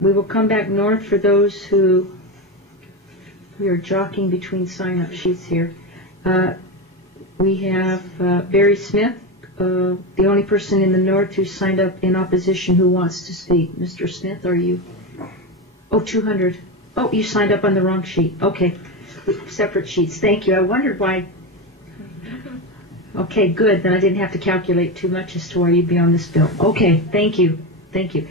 We will come back north for those who we are jockeying between sign-up sheets here. We have Barry Smith, the only person in the north who signed up in opposition who wants to speak. Mr. Smith, are you? Oh, 200. Oh, you signed up on the wrong sheet. Okay, separate sheets. Thank you. I wondered why. Okay, good. Then I didn't have to calculate too much as to where you'd be on this bill. Okay, thank you. Thank you.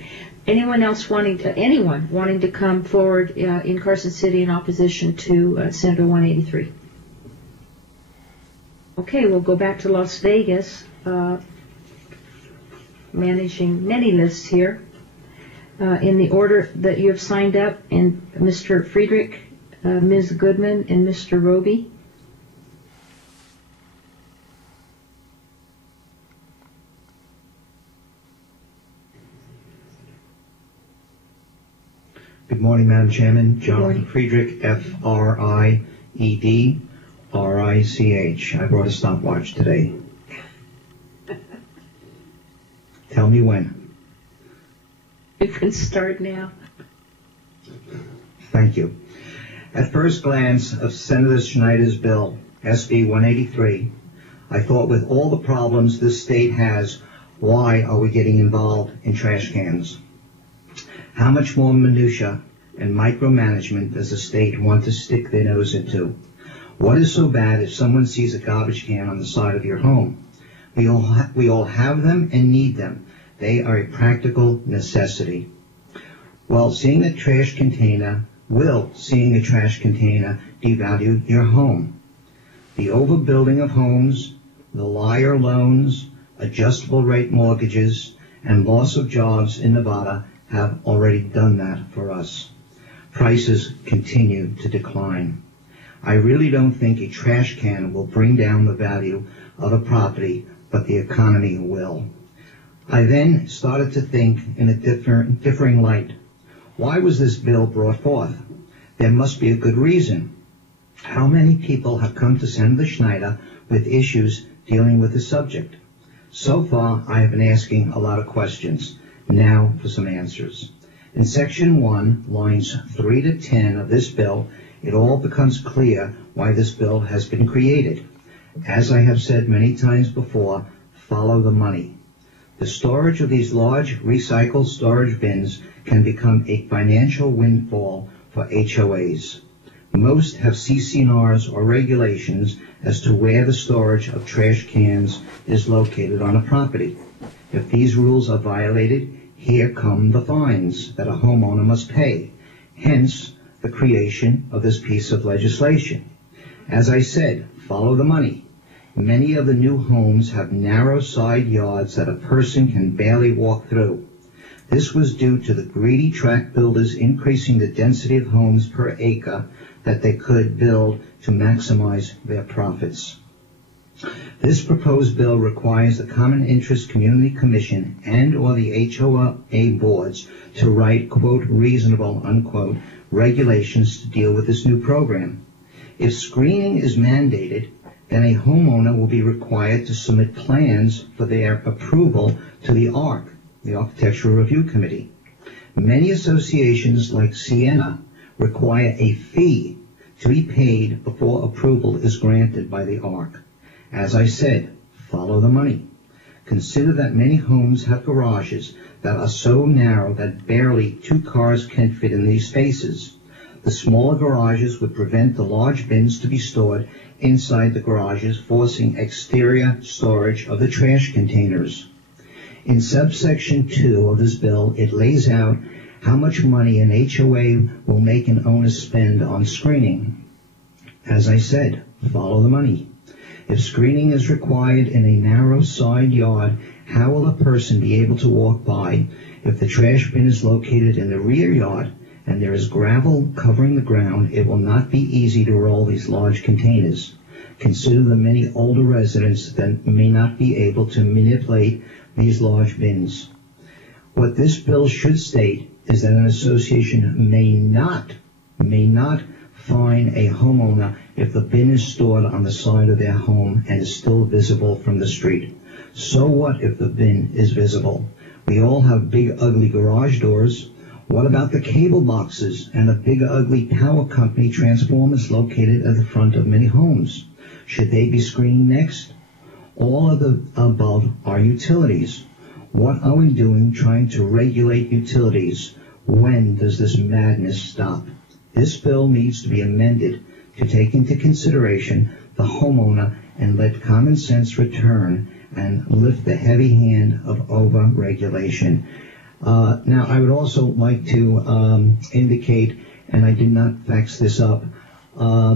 Anyone else wanting to come forward in Carson City in opposition to Senator 183? Okay, we'll go back to Las Vegas, managing many lists here. In the order that you have signed up, and Mr. Friedrich, Ms. Goodman, and Mr. Roby. Good morning, Madam Chairman. Jonathan Friedrich, F-R-I-E-D-R-I-C-H. I brought a stopwatch today. Tell me when. You can start now. Thank you. At first glance of Senator Schneider's bill, SB 183, I thought with all the problems this state has, why are we getting involved in trash cans? How much more minutia and micromanagement does the state want to stick their nose into? What is so bad if someone sees a garbage can on the side of your home? We all have them and need them. They are a practical necessity. Well, seeing a trash container devalue your home? The overbuilding of homes, the liar loans, adjustable rate mortgages, and loss of jobs in Nevada have already done that for us. Prices continue to decline. I really don't think a trash can will bring down the value of a property, but the economy will. I then started to think in a differing light. Why was this bill brought forth? There must be a good reason. How many people have come to Senator Schneider with issues dealing with the subject? So far, I have been asking a lot of questions. Now for some answers. In Section 1, lines 3 to 10 of this bill, it all becomes clear why this bill has been created. As I have said many times before, follow the money. The storage of these large recycled storage bins can become a financial windfall for HOAs. Most have CC&Rs or regulations as to where the storage of trash cans is located on a property. If these rules are violated, here come the fines that a homeowner must pay, hence the creation of this piece of legislation. As I said, follow the money. Many of the new homes have narrow side yards that a person can barely walk through. This was due to the greedy tract builders increasing the density of homes per acre that they could build to maximize their profits. This proposed bill requires the Common Interest Community Commission and or the HOA boards to write, quote, reasonable, unquote, regulations to deal with this new program. If screening is mandated, then a homeowner will be required to submit plans for their approval to the ARC, the Architectural Review Committee. Many associations like Sienna require a fee to be paid before approval is granted by the ARC. As I said, follow the money. Consider that many homes have garages that are so narrow that barely 2 cars can fit in these spaces. The smaller garages would prevent the large bins to be stored inside the garages, forcing exterior storage of the trash containers. In subsection 2 of this bill, it lays out how much money an HOA will make an owner spend on screening. As I said, follow the money. If screening is required in a narrow side yard, how will a person be able to walk by if the trash bin is located in the rear yard and there is gravel covering the ground? It will not be easy to roll these large containers. Consider the many older residents that may not be able to manipulate these large bins. What this bill should state is that an association may not fine a homeowner if the bin is stored on the side of their home and is still visible from the street. So what if the bin is visible? We all have big ugly garage doors. What about the cable boxes and the big ugly power company transformers located at the front of many homes? Should they be screened next? All of the above are utilities. What are we doing trying to regulate utilities? When does this madness stop? This bill needs to be amended to take into consideration the homeowner and let common sense return and lift the heavy hand of over-regulation. Now, I would also like to indicate, and I did not fax this up,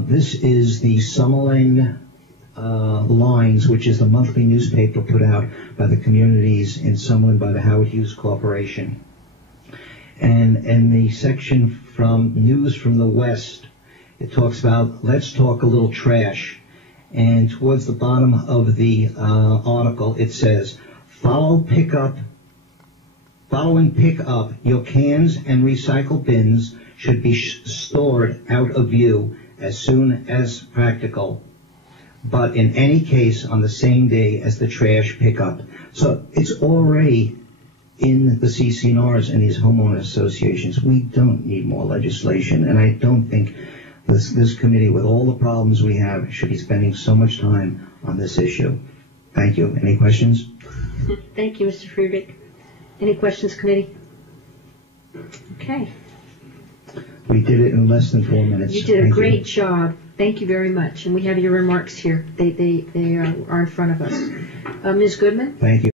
this is the Summerlin Lines, which is the monthly newspaper put out by the communities in Summerlin by the Howard Hughes Corporation. And in the section from News from the West, it talks about, let's talk a little trash. And towards the bottom of the article, it says, following pick up, your cans and recycle bins should be stored out of view as soon as practical, but in any case on the same day as the trash pickup. So it's already in the CC&Rs and these homeowner associations. We don't need more legislation, and I don't think this committee, with all the problems we have, should be spending so much time on this issue. Thank you. Any questions? Thank you, Mr. Friedrich. Any questions, committee? Okay. We did it in less than 4 minutes. You did a great job. Thank you very much. And we have your remarks here. They are in front of us. Ms. Goodman? Thank you.